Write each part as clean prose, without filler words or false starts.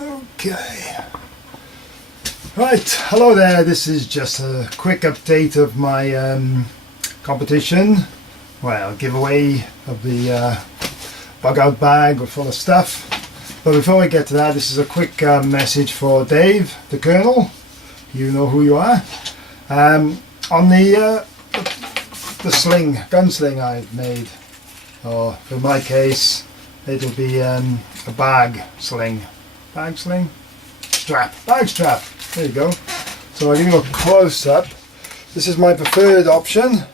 Okay. Right, hello there. This is just a quick update of my competition. Well, giveaway of the bug out bag full of stuff. But before we get to that, this is a quick message for Dave, the Colonel. You know who you are. On the gun sling I've made, or in my case, it'll be a bag sling. Bag sling? Strap. Bag strap. There you go. So I'll give you a close up. This is my preferred option.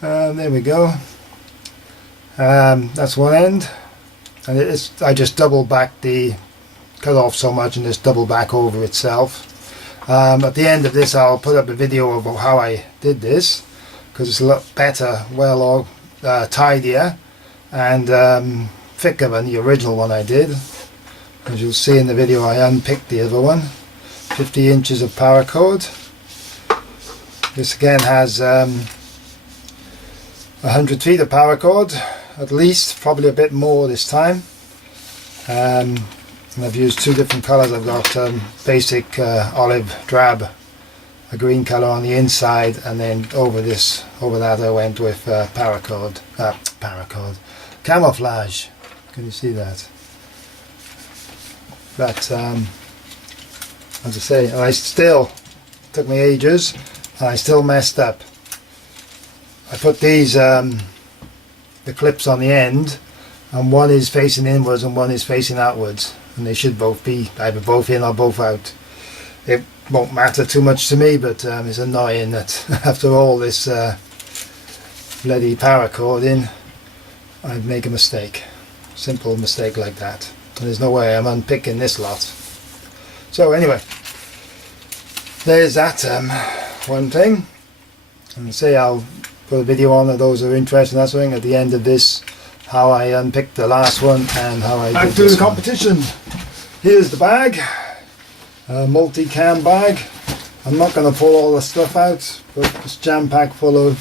There we go. That's one end. And I just double back cut off so much and just double back over itself. At the end of this I'll put up a video of how I did this, because it's a lot better, tidier and thicker than the original one I did. As you'll see in the video, I unpicked the other one. 50 inches of paracord. This again has 100 feet of paracord, at least, probably a bit more this time. And I've used two different colours. I've got basic olive drab, a green colour on the inside, and then over that I went with paracord, camouflage. Can you see that? But as I say, I still took me ages, and I still messed up. I put these the clips on the end, and one is facing inwards and one is facing outwards, and they should both be either both in or both out. It won't matter too much to me, but it's annoying that after all this bloody paracord in, I'd make a mistake. Simple mistake like that. And there's no way I'm unpicking this lot. So anyway, there's that one thing. And say I'll put a video on of those who are interested in that sort of thing at the end of this, how I unpicked the last one and how I did this. Back to the competition. Here's the bag, a multi-cam bag. I'm not going to pull all the stuff out, but it's jam-packed full of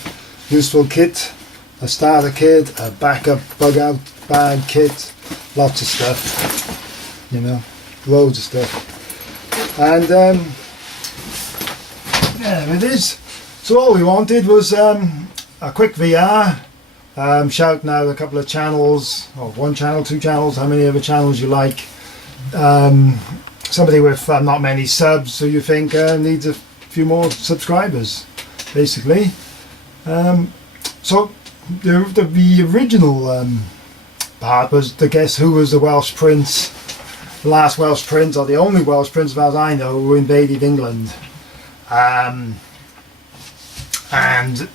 useful kit, a starter kit, a backup bug out bag kit, lots of stuff, you know, loads of stuff. And there it is. So all we wanted was a quick VR, shouting out a couple of channels, or one channel, two channels, how many other channels you like. Somebody with not many subs who you think needs a few more subscribers, basically. So the original part was to guess who was the Welsh prince, the last Welsh prince, or the only Welsh prince as far as I know, who invaded England. And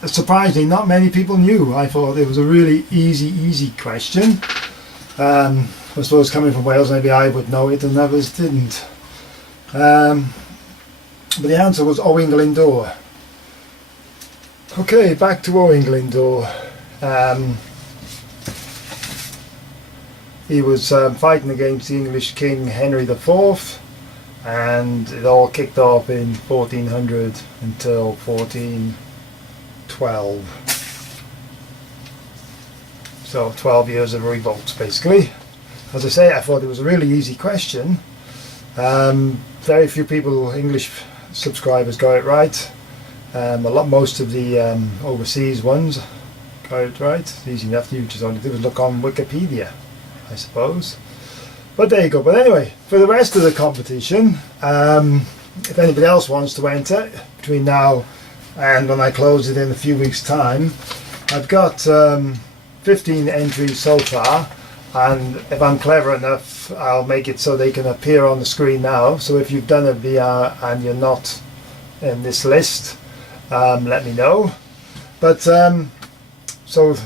surprisingly not many people knew. I thought it was a really easy question. I suppose coming from Wales maybe I would know it and others didn't. But the answer was Owain Glyndwr. Okay, back to Owain Glyndwr. He was fighting against the English King Henry IV, and it all kicked off in 1400 until 1412. So 12 years of revolts, basically. As I say, I thought it was a really easy question. Very few people, English subscribers, got it right. Most of the overseas ones got it right. It's easy enough. You just only do is look on Wikipedia, I suppose. But there you go. But anyway, for the rest of the competition, if anybody else wants to enter between now and when I close it in a few weeks' time, I've got 15 entries so far, and if I'm clever enough, I'll make it so they can appear on the screen now. So if you've done a VR and you're not in this list, let me know. But so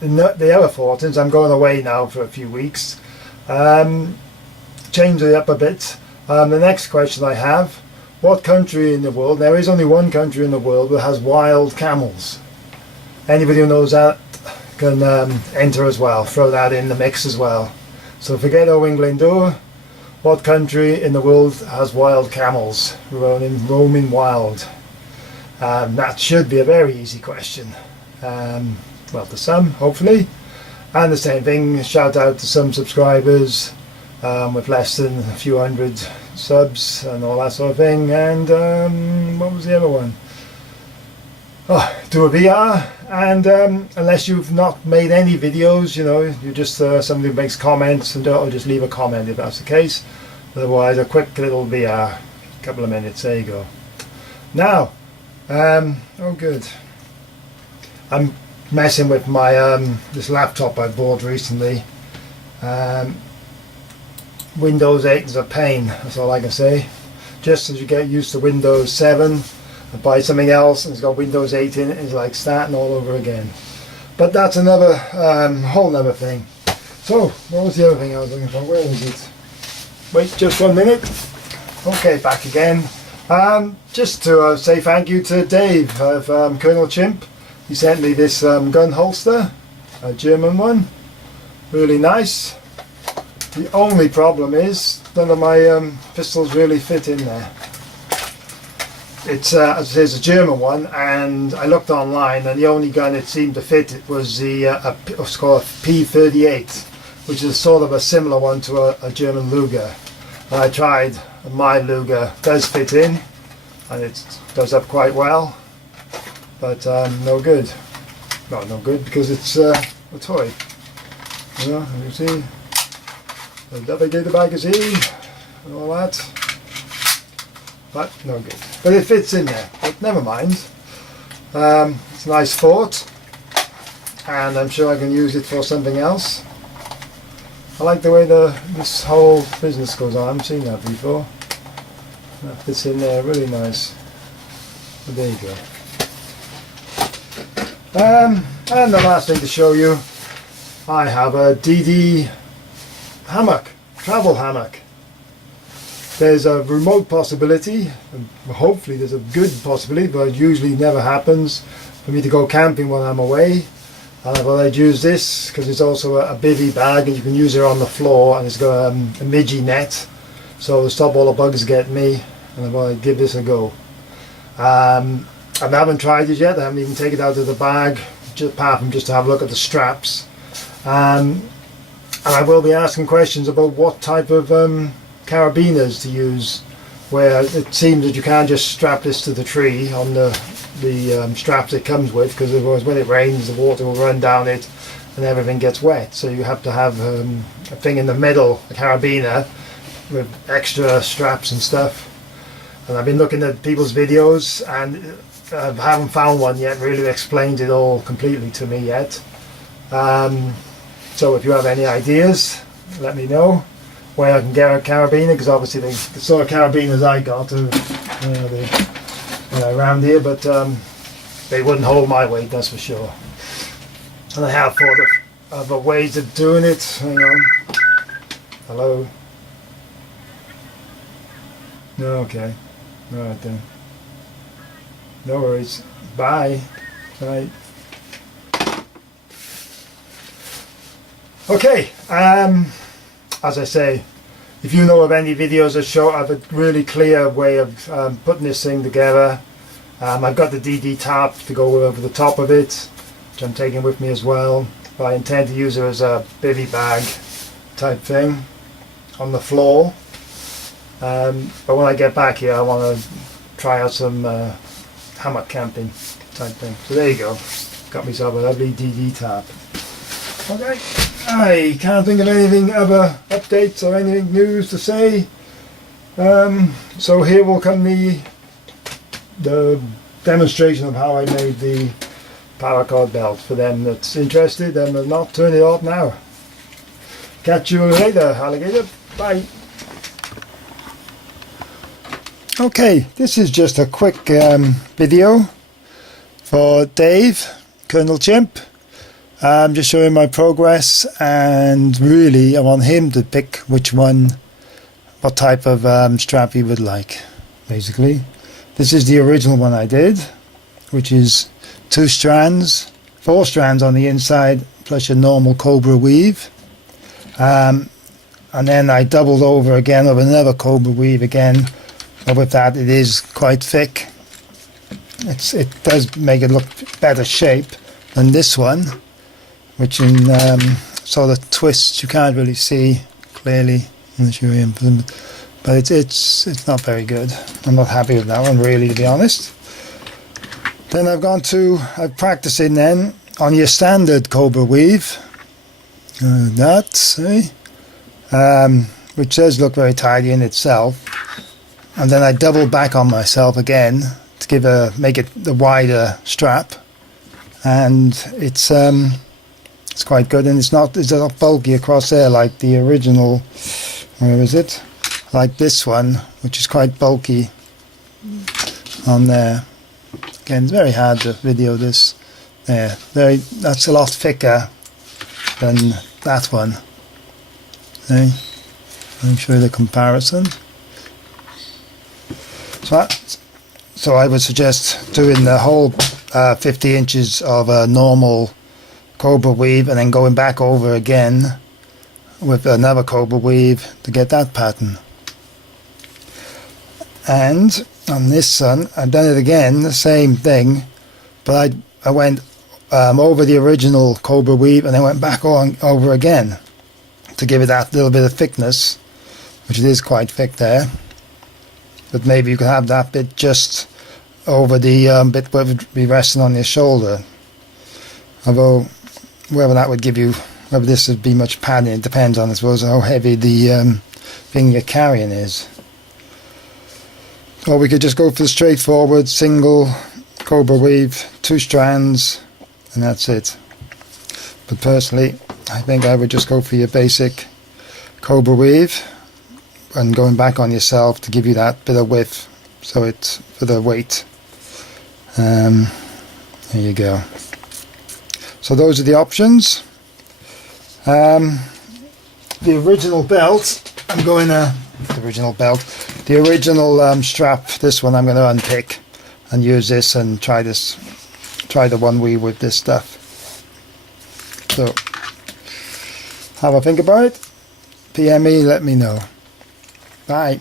in the other 14s, I'm going away now for a few weeks. Change it up a bit. The next question I have: what country in the world, there is only one country in the world that has wild camels? Anybody who knows that can enter as well, throw that in the mix as well. So forget Owain Glyndwr. What country in the world has wild camels roaming wild? That should be a very easy question. Well, to some, hopefully. And the same thing, shout out to some subscribers with less than a few hundred subs and all that sort of thing. And what was the other one? Oh, do a VR. And unless you've not made any videos, you know, you just somebody makes comments, and or just leave a comment if that's the case. Otherwise, a quick little VR, couple of minutes. There you go. Now, oh good. I'm messing with my this laptop I bought recently. Windows 8 is a pain, that's all I can say. Just as you get used to Windows 7 and buy something else and it's got Windows 8 in it, it's like starting all over again. But that's another whole nother thing. So, what was the other thing I was looking for? Where is it? Wait just 1 minute. Okay, back again. Just to say thank you to Dave of Colonel Chimp. He sent me this gun holster, a German one. Really nice. The only problem is none of my pistols really fit in there. It's as I say, it's a German one, and I looked online, and the only gun it seemed to fit it was the what's called a P38, which is sort of a similar one to a German Luger. And I tried, and my Luger does fit in, and it does up quite well, but no good. Well, no good because it's a toy. You know, you see. The navigator magazine and all that, but no good. But it fits in there, but never mind. It's a nice thought, and I'm sure I can use it for something else. I like the way this whole business goes on. I haven't seen that before. That fits in there really nice. But there you go. And the last thing to show you, I have a DD hammock, travel hammock. There's a remote possibility, and hopefully there's a good possibility, but it usually never happens, for me to go camping when I'm away. And I thought I'd use this because it's also a bivvy bag, and you can use it on the floor, and it's got a midgie net, so to stop all the bugs get me. And I thought I'd give this a go. I haven't tried it yet. I haven't even taken it out of the bag, just apart from just to have a look at the straps. And I will be asking questions about what type of carabiners to use, where it seems that you can't just strap this to the tree on the straps it comes with, because otherwise when it rains the water will run down it and everything gets wet. So you have to have a thing in the middle, a carabiner with extra straps and stuff. And I've been looking at people's videos, and I haven't found one yet really explained it all completely to me yet. So if you have any ideas, let me know where I can get a carabiner, because obviously the sort of carabiners I got are around here, but they wouldn't hold my weight, that's for sure. And I have thought of other ways of doing it. Hang on. Hello? No, okay. Alright then. No worries. Bye. Bye. Okay, as I say, if you know of any videos that show I have a really clear way of putting this thing together, I've got the DD tarp to go over the top of it, which I'm taking with me as well, but I intend to use it as a bivvy bag type thing on the floor. But when I get back here I want to try out some hammock camping type thing. So there you go, got myself a lovely DD tarp. Okay, I can't think of anything other updates or anything news to say. So here will come the demonstration of how I made the paracord belt for them that's interested, and will not turn it off now. Catch you later, alligator. Bye. Okay, this is just a quick video for Dave, Colonel Chimp. I'm just showing my progress, and really I want him to pick which one, what type of strap he would like, basically. This is the original one I did, which is 2 strands, 4 strands on the inside, plus your normal cobra weave. And then I doubled over again with another cobra weave again, but with that it is quite thick. It does make it look better shape than this one, which in sort of twists you can't really see clearly unless you're in for them. But it's not very good. I'm not happy with that one, really, to be honest. Then I'm practicing then on your standard cobra weave. That, see? Which does look very tidy in itself. And then I double back on myself again to make it the wider strap. And it's quite good, and it's not bulky across there like the original. Where is it? Like this one, which is quite bulky on there. Again, it's very hard to video this. There, that's a lot thicker than that one. See? I'll show you the comparison. So I would suggest doing the whole 50 inches of a normal cobra weave and then going back over again with another cobra weave to get that pattern. And on this one I've done it again, the same thing, but I went over the original cobra weave and then went back over again to give it that little bit of thickness, which it is quite thick there. But maybe you could have that bit just over the bit where it would be resting on your shoulder. Although whether that would give you, whether this would be much padding, it depends on, I suppose, how heavy the thing you're carrying is. Or we could just go for the straightforward single cobra weave, 2 strands, and that's it. But personally, I think I would just go for your basic cobra weave and going back on yourself to give you that bit of width, so it's for the weight. There you go. So those are the options. The original belt, the original strap, this one I'm going to unpick and use this and try the one weave with this stuff. So have a think about it, PM me, let me know. Bye.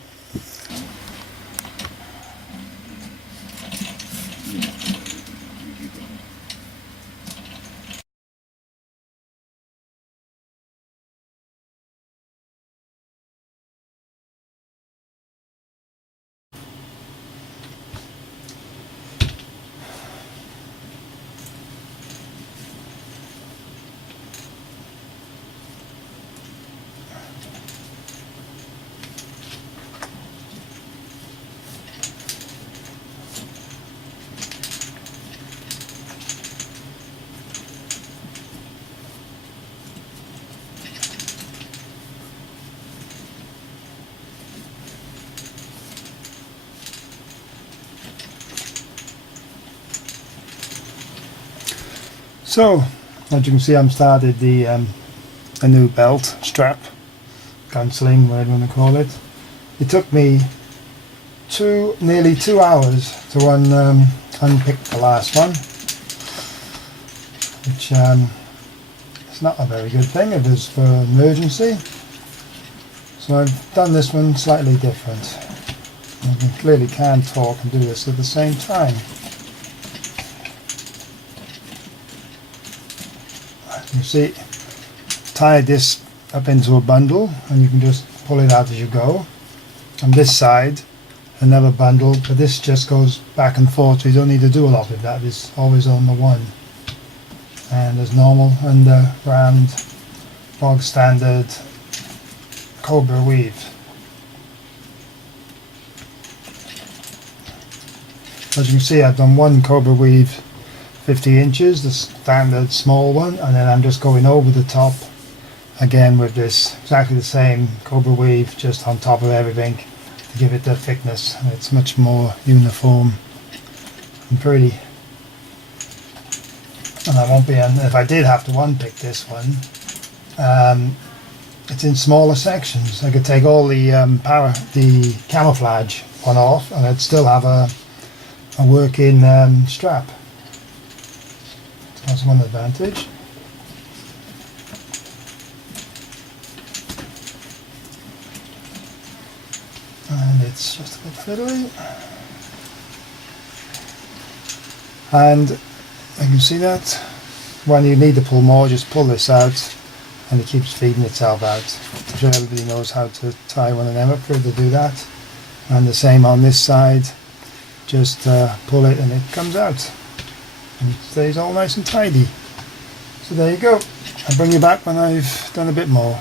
So, as you can see, I'm started a new belt, strap, gun sling, whatever you want to call it. It took me nearly 2 hours to unpick the last one, which is not a very good thing if it's for emergency. So I've done this one slightly different. You clearly can't talk and do this at the same time. You see, tie this up into a bundle and you can just pull it out as you go. On this side, another bundle, but this just goes back and forth, so you don't need to do a lot with that. It's always on the one. And there's normal underground bog standard cobra weave. As you can see, I've done one cobra weave 50 inches, the standard small one, and then I'm just going over the top again with this exactly the same cobra weave just on top of everything to give it the thickness. It's much more uniform and pretty. And I won't be, and if I did have to unpick this one, it's in smaller sections. I could take all the camouflage one off and I'd still have a working strap. That's one advantage. And it's just a bit fiddly. And you can see that when you need to pull more, just pull this out and it keeps feeding itself out. I'm sure everybody knows how to tie one in hammock to do that. And the same on this side, just pull it and it comes out and it stays all nice and tidy. So there you go. I'll bring you back when I've done a bit more.